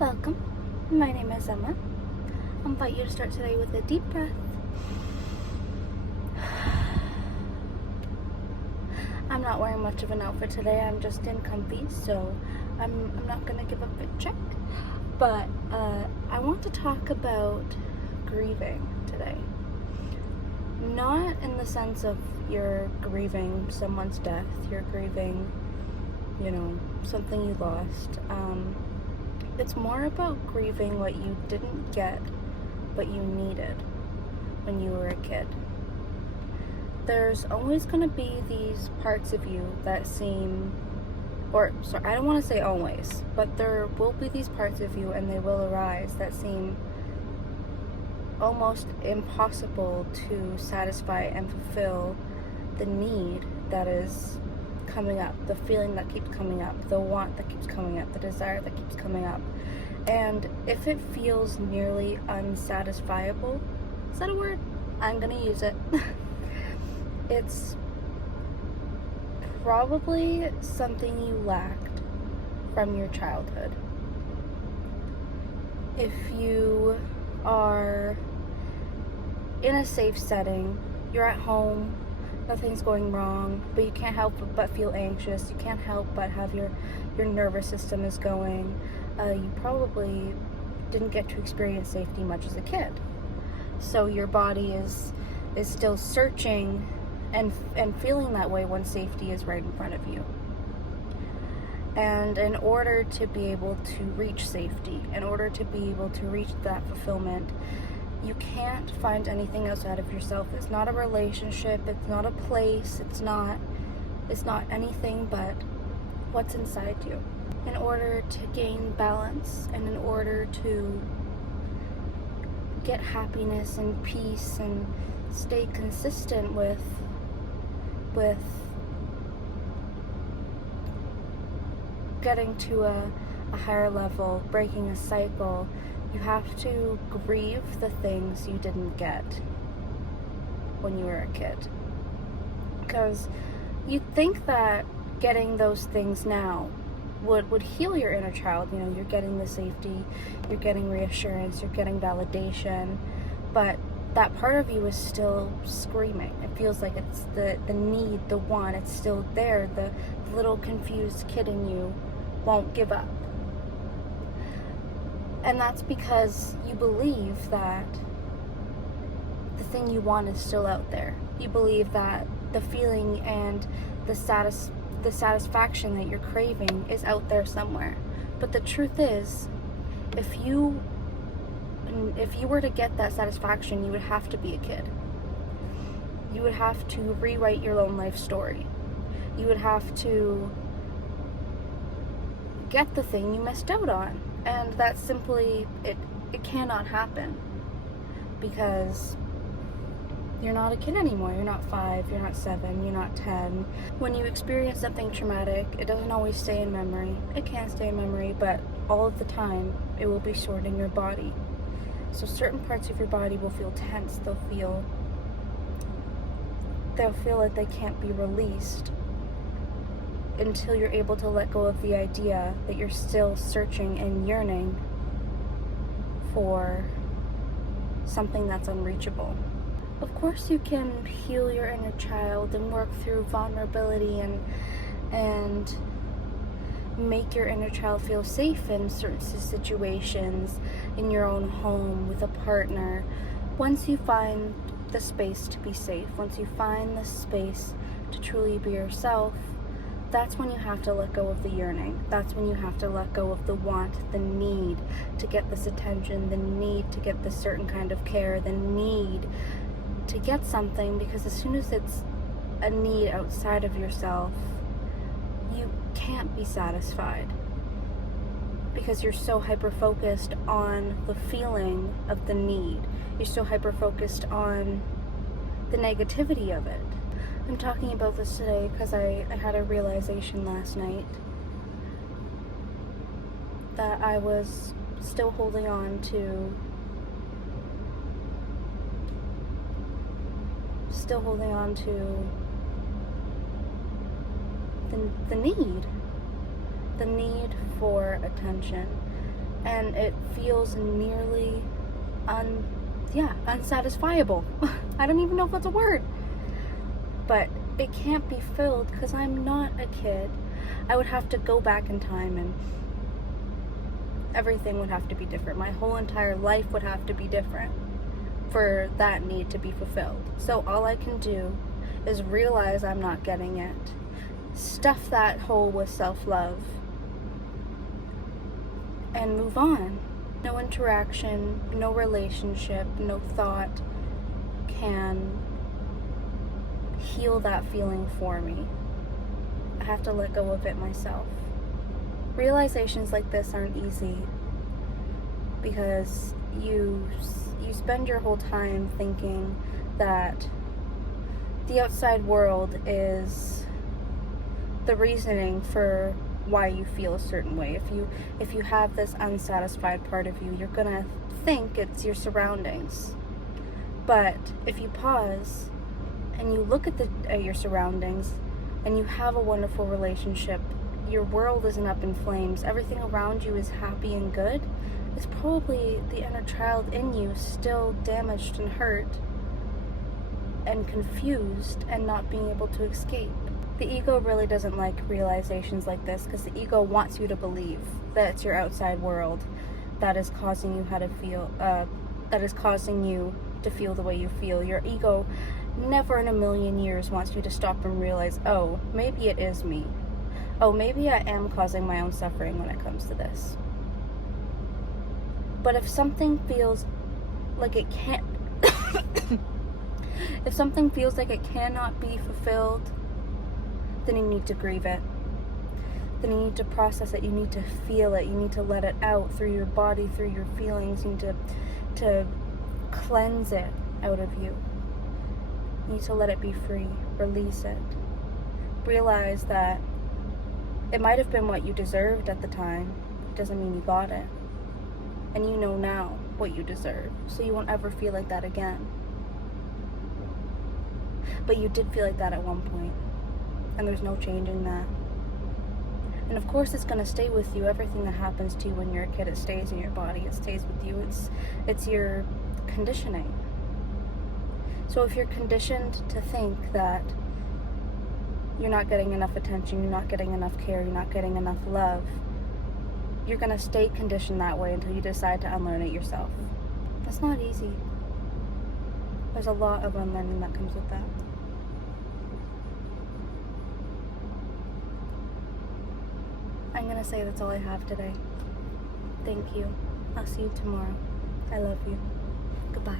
Welcome. My name is Emma. I invite you to start today with a deep breath. I'm not wearing much of an outfit today. I'm just in comfy, so I'm not gonna give a fit check. But I want to talk about grieving today. Not in the sense of you're grieving someone's death. You're grieving, something you lost. It's more about grieving what you didn't get, but you needed when you were a kid. There's always going to be these parts of you that seem, I don't want to say always, but there will be these parts of you, and they will arise, that seem almost impossible to satisfy and fulfill the need that is coming up, the feeling that keeps coming up, the want that keeps coming up, the desire that keeps coming up. And if it feels nearly unsatisfiable, is that a word? I'm gonna use it. It's probably something you lacked from your childhood. If you are in a safe setting, you're at home, nothing's going wrong, but you can't help but feel anxious, you can't help but have your nervous system is going, you probably didn't get to experience safety much as a kid. So your body is still searching and feeling that way when safety is right in front of you. And in order to be able to reach safety, in order to be able to reach that fulfillment, you can't find anything outside of yourself. It's not a relationship, it's not a place, it's not anything but what's inside you. In order to gain balance and in order to get happiness and peace and stay consistent with getting to a higher level, breaking a cycle, you have to grieve the things you didn't get when you were a kid. Because you'd think that getting those things now would heal your inner child. You're getting the safety, you're getting reassurance, you're getting validation, but that part of you is still screaming. It feels like it's the need, the want, it's still there. The little confused kid in you won't give up. And that's because you believe that the thing you want is still out there. You believe that the feeling and the satisfaction that you're craving is out there somewhere. But the truth is, if you were to get that satisfaction, you would have to be a kid. You would have to rewrite your own life story. You would have to get the thing you missed out on. And that's simply, it cannot happen, because you're not a kid anymore. You're not 5, you're not 7, you're not 10. When you experience something traumatic, it doesn't always stay in memory. It can stay in memory, but all of the time, it will be stored in your body. So certain parts of your body will feel tense. They'll feel like they can't be released until you're able to let go of the idea that you're still searching and yearning for something that's unreachable. Of course, you can heal your inner child and work through vulnerability and make your inner child feel safe in certain situations, in your own home, with a partner. Once you find the space to be safe, once you find the space to truly be yourself, that's when you have to let go of the yearning. That's when you have to let go of the want, the need to get this attention, the need to get this certain kind of care, the need to get something, because as soon as it's a need outside of yourself, you can't be satisfied, because you're so hyper-focused on the feeling of the need. You're so hyper-focused on the negativity of it. I'm talking about this today because I had a realization last night that I was still holding on to the need for attention, and it feels nearly unsatisfiable. I don't even know if that's a word. But it can't be filled because I'm not a kid. I would have to go back in time and everything would have to be different. My whole entire life would have to be different for that need to be fulfilled. So all I can do is realize I'm not getting it, stuff that hole with self-love, and move on. No interaction, no relationship, no thought can heal that feeling for me. I have to let go of it myself. Realizations like this aren't easy because you spend your whole time thinking that the outside world is the reasoning for why you feel a certain way. If you have this unsatisfied part of you, you're gonna think it's your surroundings. But if you pause and you look at your surroundings and you have a wonderful relationship, your world isn't up in flames, everything around you is happy and good, it's probably the inner child in you still damaged and hurt and confused and not being able to escape. The ego really doesn't like realizations like this because the ego wants you to believe that it's your outside world that is causing you to feel the way you feel. Your ego never in a million years wants you to stop and realize, oh, maybe it is me. Oh, maybe I am causing my own suffering when it comes to this. But if something feels like it can't, if something feels like it cannot be fulfilled, then you need to grieve it. Then you need to process it. You need to feel it. You need to let it out through your body, through your feelings. You need to cleanse it out of you. You need to let it be free. Release it. Realize that it might have been what you deserved at the time. It doesn't mean you got it. And you know now what you deserve, so you won't ever feel like that again. But you did feel like that at one point, and there's no changing that. And of course it's gonna stay with you. Everything that happens to you when you're a kid, it stays in your body, it stays with you. It's your conditioning. So if you're conditioned to think that you're not getting enough attention, you're not getting enough care, you're not getting enough love, you're gonna stay conditioned that way until you decide to unlearn it yourself. That's not easy. There's a lot of unlearning that comes with that. I'm gonna say that's all I have today. Thank you. I'll see you tomorrow. I love you. Goodbye.